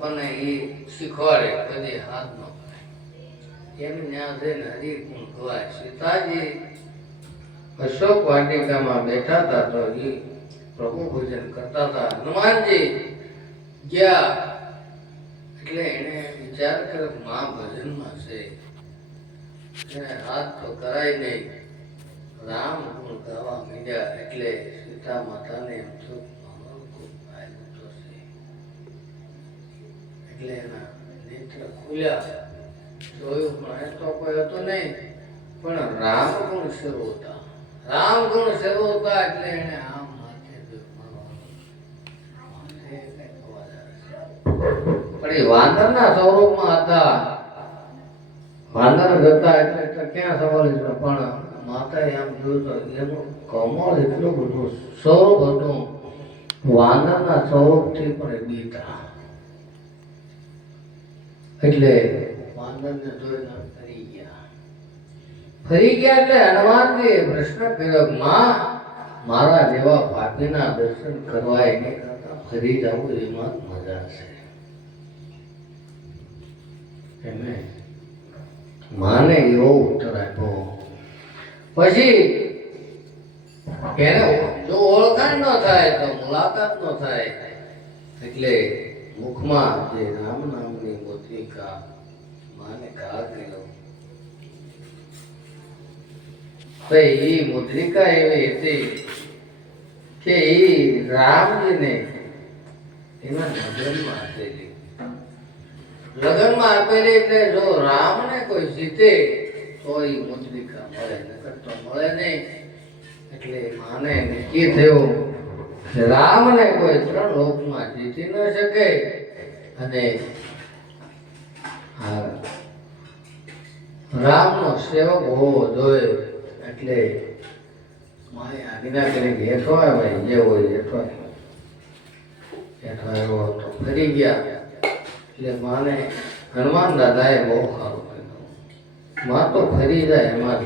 આપણને એ શીખવાડે કદી હાથ ન એમ ત્યાં જઈને હરી ગુણ ગવાય સીતાજી અશોક વાટિકામાં બેઠા હતા તો એ પ્રભુ ભોજન કરતા હતા. હનુમાનજી ગયા. એટલે એને વિચાર કર્યો મા ભજનમાં છે. એને હાથ તો કરાય નહીં. રામ ગુણ ગાવા મીડ્યા એટલે સીતા માતાને એમ મારો ગુણ ગાયો તો છે એટલે એના નેત્ર ખુલ્યા. જોયું પણ એ તો કોઈ હતો નહીં. પણ રામ ગુણ શરૂ હતા. રામ ગુણ શરૂ હતા એટલે એને આમ માથે. પણ એ વાંદરના સ્વરૂપમાં હતા. વાંદર જતા એટલે એટલે ક્યાં સવાલ છે? પણ માતાએ આમ જોયું તો એનું કમળ એટલું બધું સ્વરૂપ હતું. વાંદરના સ્વરૂપથી પણ એ બીતા એટલે વાંદરને જોઈને ફરી ગયા. ફરી ગયા એટલે હનુમાનજીએ પ્રશ્ન કર્યો માં મારા જેવા પાપીના દર્શન કરવા એને કરતા ફરી જવું એમાં મજા છે. એમને માને એવો ઉત્તર આપ્યો. પછી એને જો ઓળખાણ ન થાય તો મુલાકાત ન થાય એટલે મુખમાં જે રામ નામની મુદ્રિકા માને કાળ ગયો તો એ મુદ્રિકા એવી હતી કે એ રામજીને એના લગ્નમાં આપેલી. લગ્નમાં આપેલી એટલે જો રામને કોઈ જીતે, તો એ મુદ્રિકા મળે, નકર તો મળે નહીં. એટલે માને નક્કી થયું રામને કોઈ ત્રણ લોકમાં જીતી ન શકે. અને રામનો સેવક હોવો જોઈએ. એટલે મારી આજ્ઞા કરી કે હેઠો આવે ભાઈ જે હોય હેઠો આવે. હેઠો આવ્યો તો ફરી ગયા. એટલે માને હનુમાન દાદાએ બહુ સારું કર્યું. માં તો ફરી જાય એમાં જ